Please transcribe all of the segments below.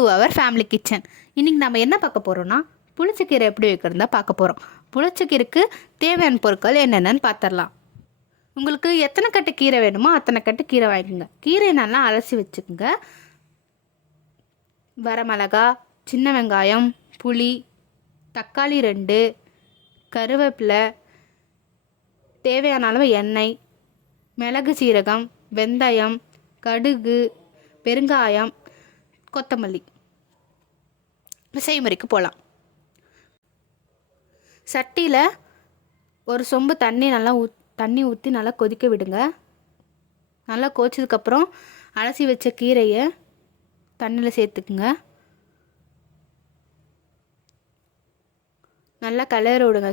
To our family kitchen. இன்றைக்கி நம்ம என்ன பார்க்க போகிறோன்னா புளிச்சக்கீரை எப்படி வைக்கிறதா பார்க்க போகிறோம். புளிச்சக்கீரைக்கு தேவையான பொருட்கள் என்னென்னு பார்த்துடலாம். உங்களுக்கு எத்தனை கட்டு கீரை வேணுமோ அத்தனை கட்டு கீரை வாங்கிக்கோங்க. கீரை நல்லா அலசி வச்சுக்கோங்க. வரமிளகா, சின்ன வெங்காயம், புளி, தக்காளி 2, கருவேப்பிலை, தேவையான அளவு எண்ணெய், மிளகு, சீரகம், வெந்தயம், கடுகு, பெருங்காயம், கொத்தமல்லி. செய்முறைக்கு போகலாம். சட்டியில் ஒரு சொம்பு தண்ணி ஊற்றி நல்லா கொதிக்க விடுங்க. நல்லா கொதிச்சதுக்கப்புறம் அலசி வச்ச கீரையை தண்ணியில் சேர்த்துக்குங்க. நல்லா கிளறி விடுங்க.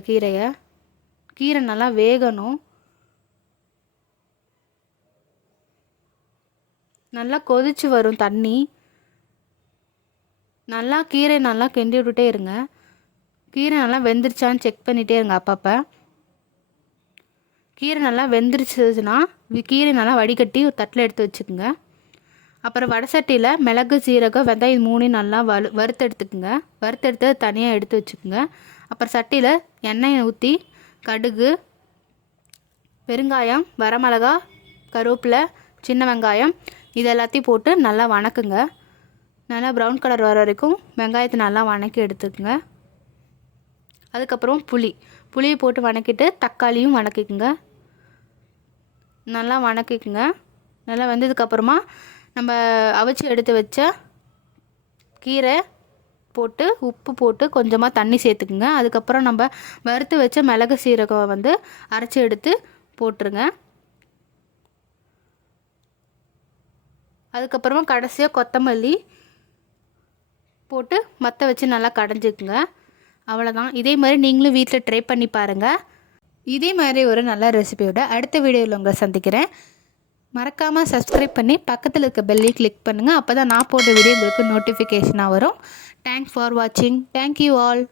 கீரை நல்லா வேகணும். நல்லா கொதிச்சு வரும் தண்ணி. கீரை நல்லா கிண்டி விட்டுட்டே இருங்க. கீரை நல்லா வெந்துருச்சான்னு செக் பண்ணிகிட்டே இருங்க அப்பப்போ. கீரை நல்லா வெந்துருச்சுன்னா கீரை நல்லா வடிகட்டி ஒரு தட்டில் எடுத்து வச்சுக்கோங்க. அப்புறம் வடசட்டியில் மிளகு, சீரகம், வெந்தயம் 3 நல்லா வறுத்தெடுத்துக்குங்க. வறுத்தெடுத்து தனியாக எடுத்து வச்சுக்கோங்க. அப்புறம் சட்டியில் எண்ணெயை ஊற்றி கடுகு, பெருங்காயம், வரமிளகா, கருவேப்பிலை, சின்ன வெங்காயம் இது எல்லாத்தையும் போட்டு நல்லா வணக்குங்க. நல்லா ப்ரௌன் கலர் வர வரைக்கும் வெங்காயத்தை நல்லா வணக்கி எடுத்துக்கோங்க. அதுக்கப்புறம் புளியை போட்டு வணக்கிட்டு தக்காளியும் வணக்கிக்குங்க. நல்லா வணக்கிக்குங்க. நல்லா வெந்ததுக்கப்புறமா நம்ம அவிச்சு எடுத்து வச்ச கீரை போட்டு உப்பு போட்டு கொஞ்சமாக தண்ணி சேர்த்துக்குங்க. அதுக்கப்புறம் நம்ம வறுத்து வச்ச மிளகு, சீரகம் அரைச்சி எடுத்து போட்டுருங்க. அதுக்கப்புறமா கடைசியாக கொத்தமல்லி போட்டு மற்ற வச்சு நல்லா கடைஞ்சிக்குங்க. அவ்வளோதான். இதே மாதிரி நீங்களும் வீட்டில் ட்ரை பண்ணி பாருங்கள். இதே மாதிரி ஒரு நல்ல ரெசிபியோட அடுத்த வீடியோவில் உங்களை சந்திக்கிறேன். மறக்காமல் சப்ஸ்கிரைப் பண்ணி பக்கத்தில் இருக்க பெல்லையும் கிளிக் பண்ணுங்கள். அப்போ தான் நான் போட்ட வீடியோ உங்களுக்கு நோட்டிஃபிகேஷனாக வரும். தேங்க்ஸ் ஃபார் வாட்சிங். Thank you all.